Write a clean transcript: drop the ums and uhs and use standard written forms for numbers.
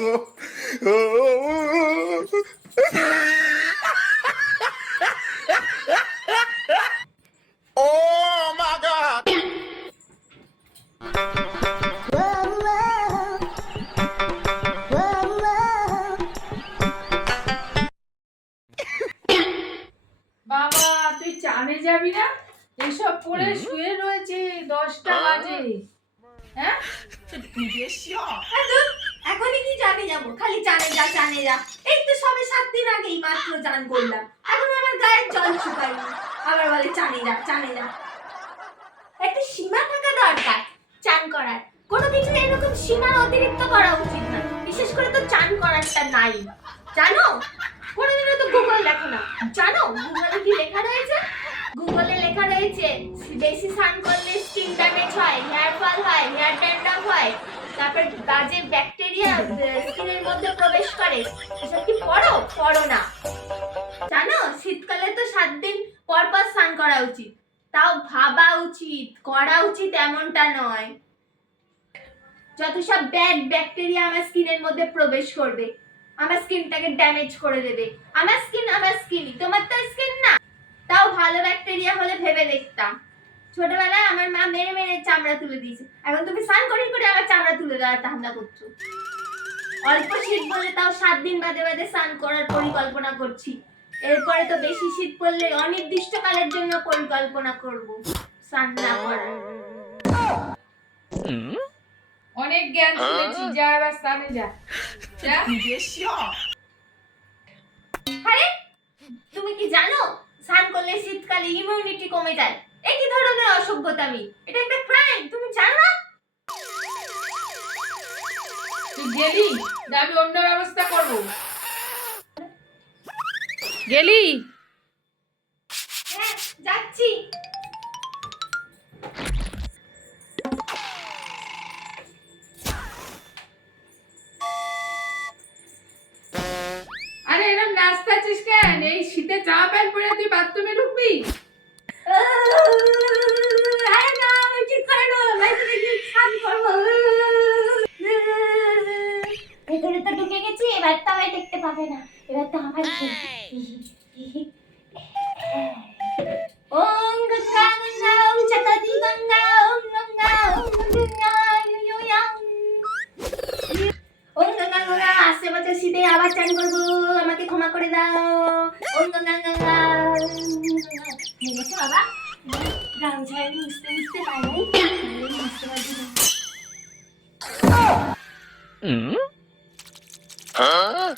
Oh my God! বাবা তুই চানে যাবি না? এসব পরে শুয়ে রয়েছে 10টা বাজে। হ্যাঁ এখনই কি জানে যাবো? খালি জানে যা জানে যা। এই তো সবে 7 দিন আগেই মাত্র চান করলাম, এখন আমার গায়ের জল শুকায়নি, আবার বলে চানে যা চানে যা। একটা সীমা থাকা দরকার চান করার, কোনো কিছু এরকম সীমার অতিরিক্ত করা উচিত না, বিশেষ করে তো চান করারটা নাই। জানো কোনোদিনও তো গুগল দেখো না, জানো গুগলে কি লেখা রয়েছে? গুগলে লেখা রয়েছে বেশি স্নান করলে স্কিন ড্যামেজ হয়, হেয়ার ফল হয়, হেয়ার ড্যান্ড্রাফ হয়, তারপর বাজে ব্যাকটেরিয়া স্কিনের মধ্যে প্রবেশ করে। এসব কি পড়ো না? জানো শীতকালে তো 7 দিন পর পর স্নান করা উচিত, তাও ভাবা উচিত, করা উচিত এমনটা নয়। যত সব ব্যাড ব্যাকটেরিয়া আমার স্কিনের মধ্যে প্রবেশ করবে, আমার স্কিনটাকে ড্যামেজ করে দেবে। আমার স্কিনই, তোমার তো স্কিন না। তাও ভালো ব্যাকটেরিয়া হলে ভেবে দেখতাম। ছোটবেলায় আমার মা মেরে মেরে চামড়া তুলে দিয়েছে, এখন তুমি স্নান করে করে আমার চামড়া তুলে দেওয়ার ধান্দা করছো। অল্প শীত বলে তাও 7 দিন বাদে বাদে স্নান করার পরিকল্পনা করছি। এরপরে তো বেশি শীত পড়লে অনির্দিষ্টকালের জন্য পরিকল্পনা করব স্নান না করার। অনেক জ্ঞান শুনেছি, যা এবার স্নানে যা। আরে তুমি কি জানো স্নান করলে শীতকালে ইমিউনিটি কমে যায়? এই কি ধরনের অসভ্যতামি, এটা একটা ক্রাইম, তুমি জানো না? তুই গেলি না আমি অন্য ব্যবস্থা করব। গেলি? হ্যাঁ যাচ্ছি। আরে এরকম নাচতাছিস কেন? এই শীতে জামা প্যান্ট পরে তুই বাথরুমে ঢুকবি? আরে না আমি ঠিক করে নেবো, বাইরে গিয়ে স্নান করবো। ভেতরে তো ঢুকে গেছি, এবার তো আমায় দেখতে পাবে না, এবার তো আমার ওম গঙ্গা গঙ্গা ওম চততি গঙ্গা ওম গঙ্গা ওম গঙ্গা গঙ্গা। আসছে বছর শীতে আবার চান করবো, আমাকে ক্ষমা করে দাও। ওম গঙ্গা গঙ্গা। ঠিক আছে বাবা, গামছায় মুছতে মুছতে পারি মুছতে পারবি না। Huh?